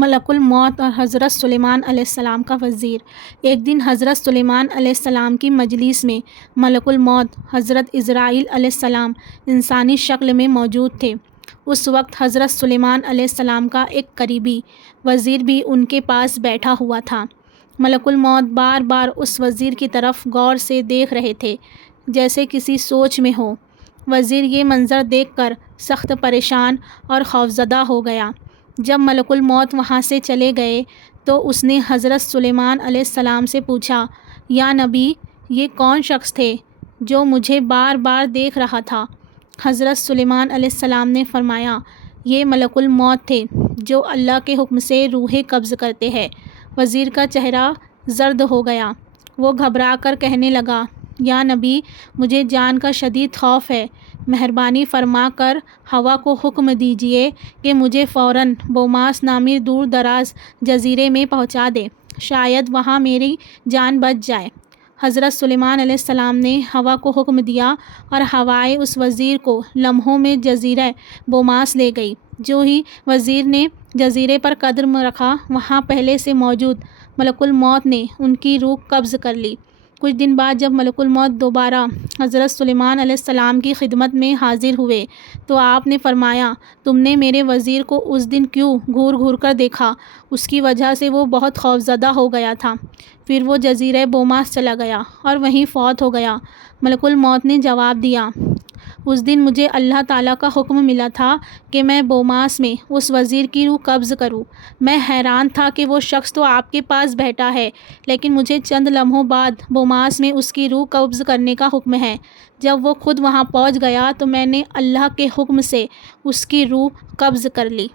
ملک الموت اور حضرت سلیمان علیہ السلام کا وزیر۔ ایک دن حضرت سلیمان علیہ السلام کی مجلس میں ملک الموت حضرت عزرائیل علیہ السلام انسانی شکل میں موجود تھے۔ اس وقت حضرت سلیمان علیہ السلام کا ایک قریبی وزیر بھی ان کے پاس بیٹھا ہوا تھا۔ ملک الموت بار بار اس وزیر کی طرف غور سے دیکھ رہے تھے، جیسے کسی سوچ میں ہو۔ وزیر یہ منظر دیکھ کر سخت پریشان اور خوفزدہ ہو گیا۔ جب ملک الموت وہاں سے چلے گئے تو اس نے حضرت سلیمان علیہ السلام سے پوچھا، یا نبی، یہ کون شخص تھے جو مجھے بار بار دیکھ رہا تھا؟ حضرت سلیمان علیہ السلام نے فرمایا، یہ ملک الموت تھے جو اللہ کے حکم سے روحیں قبض کرتے ہیں۔ وزیر کا چہرہ زرد ہو گیا۔ وہ گھبرا کر کہنے لگا، یا نبی، مجھے جان کا شدید خوف ہے، مہربانی فرما کر ہوا کو حکم دیجیے کہ مجھے فوراً بوماس نامی دور دراز جزیرے میں پہنچا دے، شاید وہاں میری جان بچ جائے۔ حضرت سلیمان علیہ السلام نے ہوا کو حکم دیا اور ہوائیں اس وزیر کو لمحوں میں جزیرہ بوماس لے گئی۔ جو ہی وزیر نے جزیرے پر قدم رکھا، وہاں پہلے سے موجود ملک الموت نے ان کی روح قبض کر لی۔ کچھ دن بعد جب ملک الموت دوبارہ حضرت سلیمان علیہ السلام کی خدمت میں حاضر ہوئے تو آپ نے فرمایا، تم نے میرے وزیر کو اس دن کیوں گھور گھور کر دیکھا؟ اس کی وجہ سے وہ بہت خوفزدہ ہو گیا تھا۔ پھر وہ جزیرہ بوماس چلا گیا اور وہیں فوت ہو گیا۔ ملک الموت نے جواب دیا، اس دن مجھے اللہ تعالیٰ کا حکم ملا تھا کہ میں بوماس میں اس وزیر کی روح قبض کروں۔ میں حیران تھا کہ وہ شخص تو آپ کے پاس بیٹھا ہے، لیکن مجھے چند لمحوں بعد بوماس میں اس کی روح قبض کرنے کا حکم ہے۔ جب وہ خود وہاں پہنچ گیا تو میں نے اللہ کے حکم سے اس کی روح قبض کر لی۔